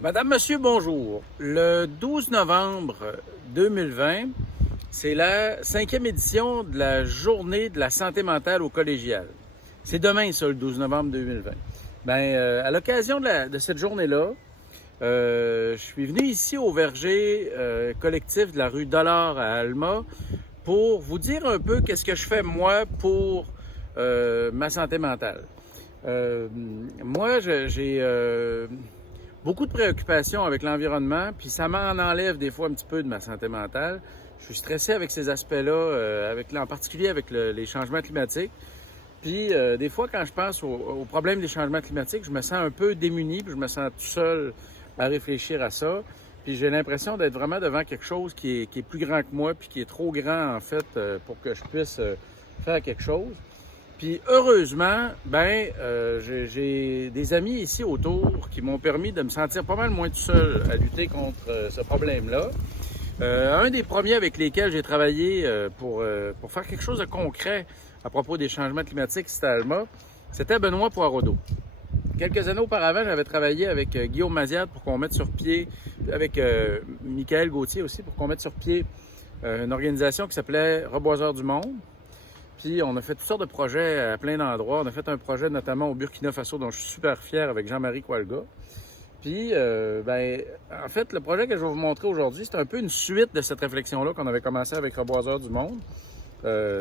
Madame, Monsieur, bonjour. Le 12 novembre 2020, c'est la 5e édition de la Journée de la santé mentale au collégial. C'est demain, ça, le 12 novembre 2020. À l'occasion de cette journée-là, je suis venu ici au verger collectif de la rue Dollard à Alma pour vous dire un peu qu'est-ce que je fais, moi, pour ma santé mentale. Moi, j'ai beaucoup de préoccupations avec l'environnement, puis ça m'en enlève des fois un petit peu de ma santé mentale. Je suis stressé avec ces aspects-là, en particulier avec les changements climatiques. Puis des fois, quand je pense au problème des changements climatiques, je me sens un peu démuni, puis je me sens tout seul à réfléchir à ça. Puis j'ai l'impression d'être vraiment devant quelque chose qui est plus grand que moi, puis qui est trop grand, en fait, pour que je puisse faire quelque chose. Puis heureusement, j'ai des amis ici autour qui m'ont permis de me sentir pas mal moins tout seul à lutter contre ce problème-là. Un des premiers avec lesquels j'ai travaillé pour faire quelque chose de concret à propos des changements climatiques ici à Alma, c'était Benoît Poireaudeau. Quelques années auparavant, j'avais travaillé avec Guillaume Maziad pour qu'on mette sur pied, avec Michael Gauthier aussi, pour qu'on mette sur pied une organisation qui s'appelait Reboiseurs du Monde. Puis on a fait toutes sortes de projets à plein d'endroits. On a fait un projet notamment au Burkina Faso dont je suis super fier avec Jean-Marie Koualga. Puis, en fait, le projet que je vais vous montrer aujourd'hui, c'est un peu une suite de cette réflexion-là qu'on avait commencé avec Reboiseurs du Monde.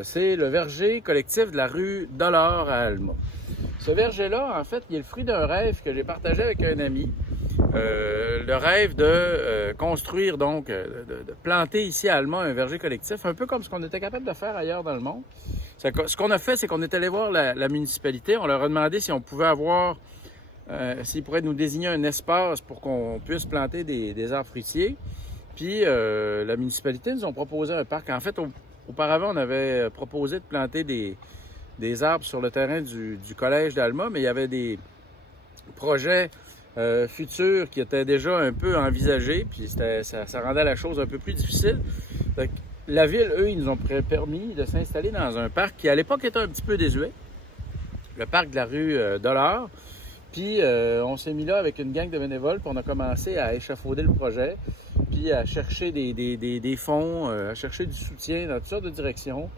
C'est le verger collectif de la rue Dollard à Alma. Ce verger-là, en fait, il est le fruit d'un rêve que j'ai partagé avec un ami. Le rêve de construire, donc, de planter ici à Alma un verger collectif, un peu comme ce qu'on était capable de faire ailleurs dans le monde. Ce qu'on a fait, c'est qu'on est allé voir la municipalité. On leur a demandé si on pouvait avoir, s'ils pourraient nous désigner un espace pour qu'on puisse planter des arbres fruitiers. Puis la municipalité nous a proposé un parc. En fait, auparavant, on avait proposé de planter des arbres sur le terrain du collège d'Alma, mais il y avait des projets futurs qui étaient déjà un peu envisagés, puis ça rendait la chose un peu plus difficile. Donc, la ville, eux, ils nous ont permis de s'installer dans un parc qui, à l'époque, était un petit peu désuet, le parc de la rue Dollard. Puis, on s'est mis là avec une gang de bénévoles, puis on a commencé à échafauder le projet, puis à chercher des fonds, à chercher du soutien dans toutes sortes de directions.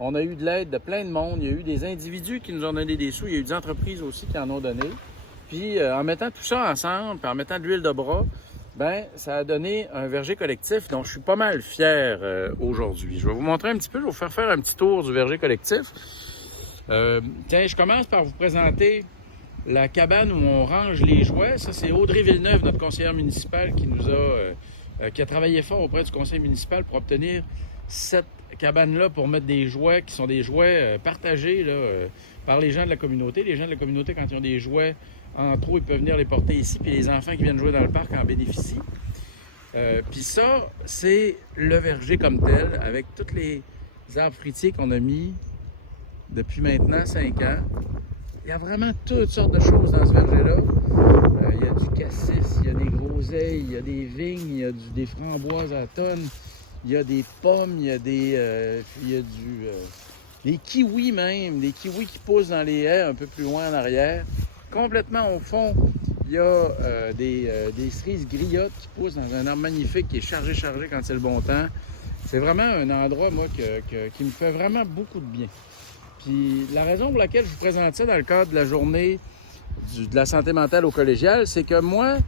On a eu de l'aide de plein de monde. Il y a eu des individus qui nous ont donné des sous. Il y a eu des entreprises aussi qui en ont donné. Puis, en mettant tout ça ensemble, puis en mettant de l'huile de bras, ça a donné un verger collectif dont je suis pas mal fier aujourd'hui. Je vais vous montrer un petit peu, je vais vous faire un petit tour du verger collectif. Tiens, je commence par vous présenter la cabane où on range les jouets. Ça, c'est Audrey Villeneuve, notre conseillère municipale, qui a travaillé fort auprès du conseil municipal pour obtenir cette cabane-là pour mettre des jouets qui sont des jouets partagés là, par les gens de la communauté. Les gens de la communauté, quand ils ont des jouets en trop, ils peuvent venir les porter ici, puis les enfants qui viennent jouer dans le parc en bénéficient. Puis ça, c'est le verger comme tel, avec tous les arbres fruitiers qu'on a mis depuis maintenant 5 ans. Il y a vraiment toutes sortes de choses dans ce verger-là. Il y a du cassis, il y a des groseilles, il y a des vignes, il y a des framboises à tonnes, il y a des pommes, il y a des kiwis même, des kiwis qui poussent dans les haies un peu plus loin en arrière. Complètement au fond, il y a des cerises griottes qui poussent dans un arbre magnifique qui est chargé quand c'est le bon temps. C'est vraiment un endroit, moi, qui me fait vraiment beaucoup de bien. Puis la raison pour laquelle je vous présente ça dans le cadre de la journée de la santé mentale au collégial, c'est que moi,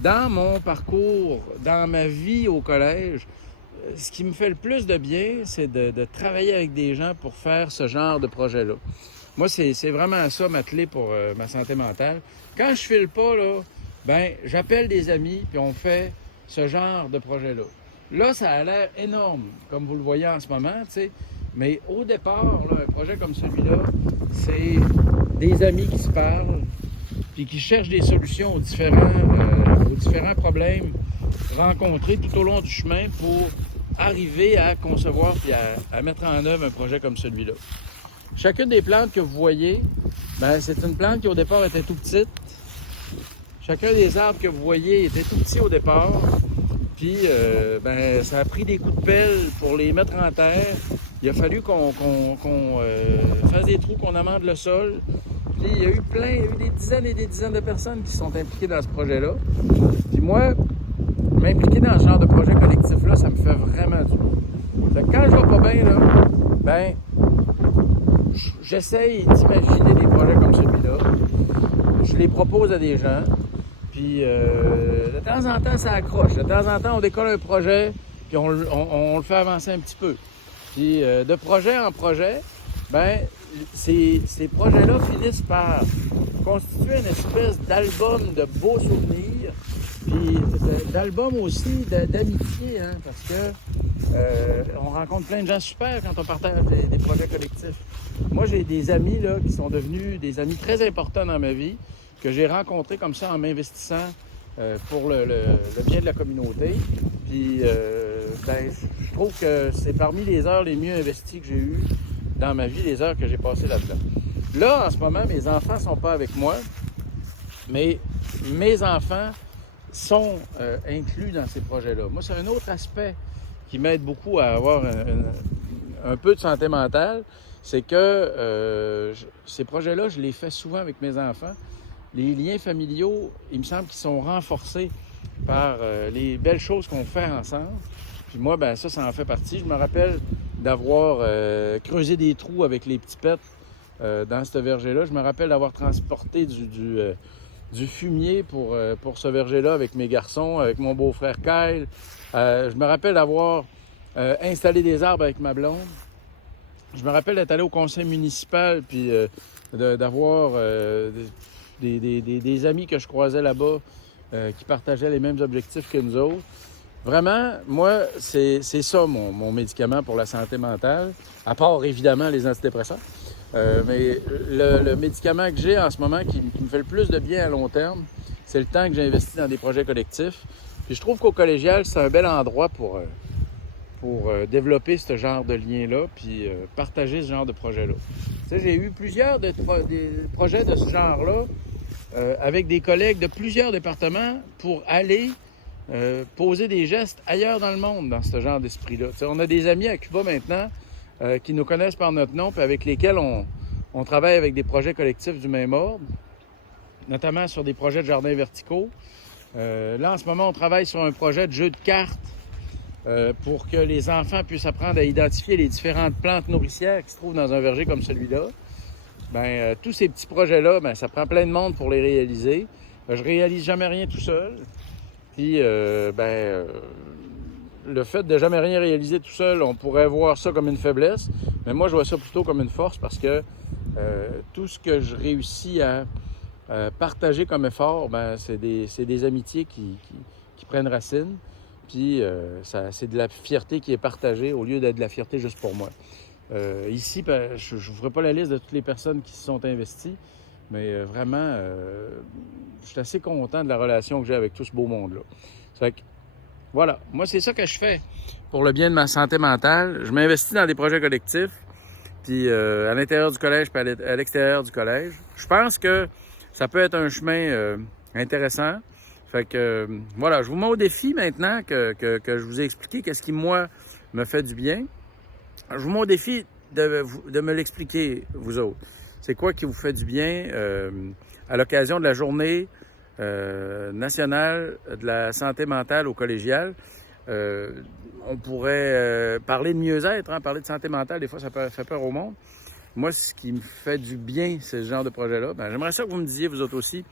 dans mon parcours, dans ma vie au collège, ce qui me fait le plus de bien, c'est de travailler avec des gens pour faire ce genre de projet-là. Moi, c'est vraiment ça ma clé pour ma santé mentale. Quand je file pas, là, j'appelle des amis, puis on fait ce genre de projet-là. Là, ça a l'air énorme, comme vous le voyez en ce moment, tu sais. Mais au départ, là, un projet comme celui-là, c'est des amis qui se parlent, puis qui cherchent des solutions aux différents problèmes rencontrés tout au long du chemin pour arriver à concevoir puis à mettre en œuvre un projet comme celui-là. Chacune des plantes que vous voyez, c'est une plante qui au départ était tout petite. Chacun des arbres que vous voyez était tout petit au départ. Puis, ça a pris des coups de pelle pour les mettre en terre. Il a fallu qu'on fasse des trous, qu'on amende le sol. Puis Puis il y a eu des dizaines et des dizaines de personnes qui sont impliquées dans ce projet-là. Puis moi, m'impliquer dans ce genre de projet collectif-là, ça me fait vraiment du bien. Quand je vais pas bien, là, ben, j'essaye d'imaginer des projets comme celui-là. Je les propose à des gens. Puis de temps en temps, ça accroche. De temps en temps, on décolle un projet, puis on le fait avancer un petit peu. Puis de projet en projet, ben ces projets-là finissent par constituer une espèce d'album de beaux souvenirs, puis d'album aussi d'amitié, hein, parce que on rencontre plein de gens super quand on partage des projets collectifs. Moi, j'ai des amis là, qui sont devenus des amis très importants dans ma vie, que j'ai rencontrés comme ça en m'investissant pour le bien de la communauté. Puis, ben, je trouve que c'est parmi les heures les mieux investies que j'ai eues dans ma vie, les heures que j'ai passées là-dedans. Là, en ce moment, mes enfants ne sont pas avec moi, mais mes enfants sont inclus dans ces projets-là. Moi, c'est un autre aspect qui m'aide beaucoup à avoir un peu de santé mentale, c'est que ces projets-là, je les fais souvent avec mes enfants. Les liens familiaux, il me semble qu'ils sont renforcés par les belles choses qu'on fait ensemble. Puis moi, ben ça en fait partie. Je me rappelle d'avoir creusé des trous avec les petits pets dans ce verger-là. Je me rappelle d'avoir transporté du fumier pour ce verger-là avec mes garçons, avec mon beau-frère Kyle. Je me rappelle d'avoir installé des arbres avec ma blonde. Je me rappelle d'être allé au conseil municipal puis d'avoir des amis que je croisais là-bas qui partageaient les mêmes objectifs que nous autres. Vraiment, moi, c'est ça mon médicament pour la santé mentale, à part évidemment les antidépresseurs. Mais le médicament que j'ai en ce moment qui me fait le plus de bien à long terme, c'est le temps que j'ai investi dans des projets collectifs. Puis je trouve qu'au collégial, c'est un bel endroit pour développer ce genre de lien-là, puis partager ce genre de projet-là. Tu sais, j'ai eu plusieurs des projets de ce genre-là avec des collègues de plusieurs départements pour aller poser des gestes ailleurs dans le monde dans ce genre d'esprit-là. Tu sais, on a des amis à Cuba maintenant qui nous connaissent par notre nom, puis avec lesquels on travaille avec des projets collectifs du même ordre, notamment sur des projets de jardins verticaux. Là, en ce moment, on travaille sur un projet de jeu de cartes pour que les enfants puissent apprendre à identifier les différentes plantes nourricières qui se trouvent dans un verger comme celui-là. Tous ces petits projets-là, ça prend plein de monde pour les réaliser. Je réalise jamais rien tout seul. Puis, le fait de jamais rien réaliser tout seul, on pourrait voir ça comme une faiblesse. Mais moi, je vois ça plutôt comme une force parce que tout ce que je réussis à partager comme effort, c'est des amitiés qui prennent racine. Puis, c'est de la fierté qui est partagée au lieu d'être de la fierté juste pour moi. Ici, je ne vous ferai pas la liste de toutes les personnes qui se sont investies, mais vraiment, je suis assez content de la relation que j'ai avec tout ce beau monde-là. Ça fait que, voilà, moi, c'est ça que je fais pour le bien de ma santé mentale. Je m'investis dans des projets collectifs, puis à l'intérieur du collège, puis à l'extérieur du collège. Je pense que ça peut être un chemin intéressant. Fait que, voilà, je vous mets au défi maintenant que je vous ai expliqué qu'est-ce qui, moi, me fait du bien. Je vous mets au défi de me l'expliquer, vous autres. C'est quoi qui vous fait du bien à l'occasion de la journée nationale de la santé mentale au collégial? On pourrait parler de mieux-être, hein, parler de santé mentale, des fois, ça fait peur au monde. Moi, ce qui me fait du bien, c'est ce genre de projet-là. J'aimerais ça que vous me disiez, vous autres aussi,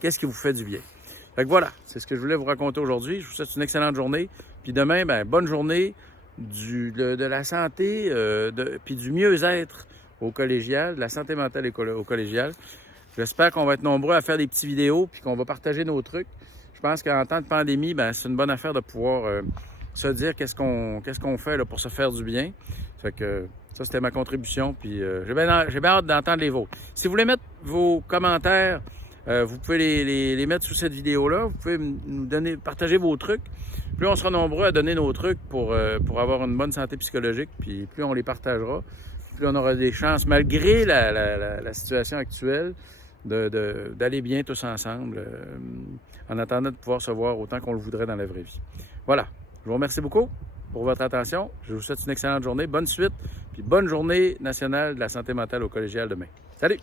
qu'est-ce qui vous fait du bien? Fait que voilà, c'est ce que je voulais vous raconter aujourd'hui. Je vous souhaite une excellente journée. Puis demain, bonne journée de la santé puis du mieux-être au collégial, de la santé mentale au collégial. J'espère qu'on va être nombreux à faire des petites vidéos puis qu'on va partager nos trucs. Je pense qu'en temps de pandémie, c'est une bonne affaire de pouvoir se dire qu'est-ce qu'on fait là, pour se faire du bien. Fait que ça, c'était ma contribution. Puis j'ai bien hâte d'entendre les vôtres. Si vous voulez mettre vos commentaires, vous pouvez les mettre sous cette vidéo-là. Vous pouvez nous partager vos trucs. Plus on sera nombreux à donner nos trucs pour avoir une bonne santé psychologique, puis plus on les partagera, plus on aura des chances, malgré la situation actuelle, d'aller bien tous ensemble, en attendant de pouvoir se voir autant qu'on le voudrait dans la vraie vie. Voilà. Je vous remercie beaucoup pour votre attention. Je vous souhaite une excellente journée. Bonne suite, puis bonne journée nationale de la santé mentale au collégial demain. Salut!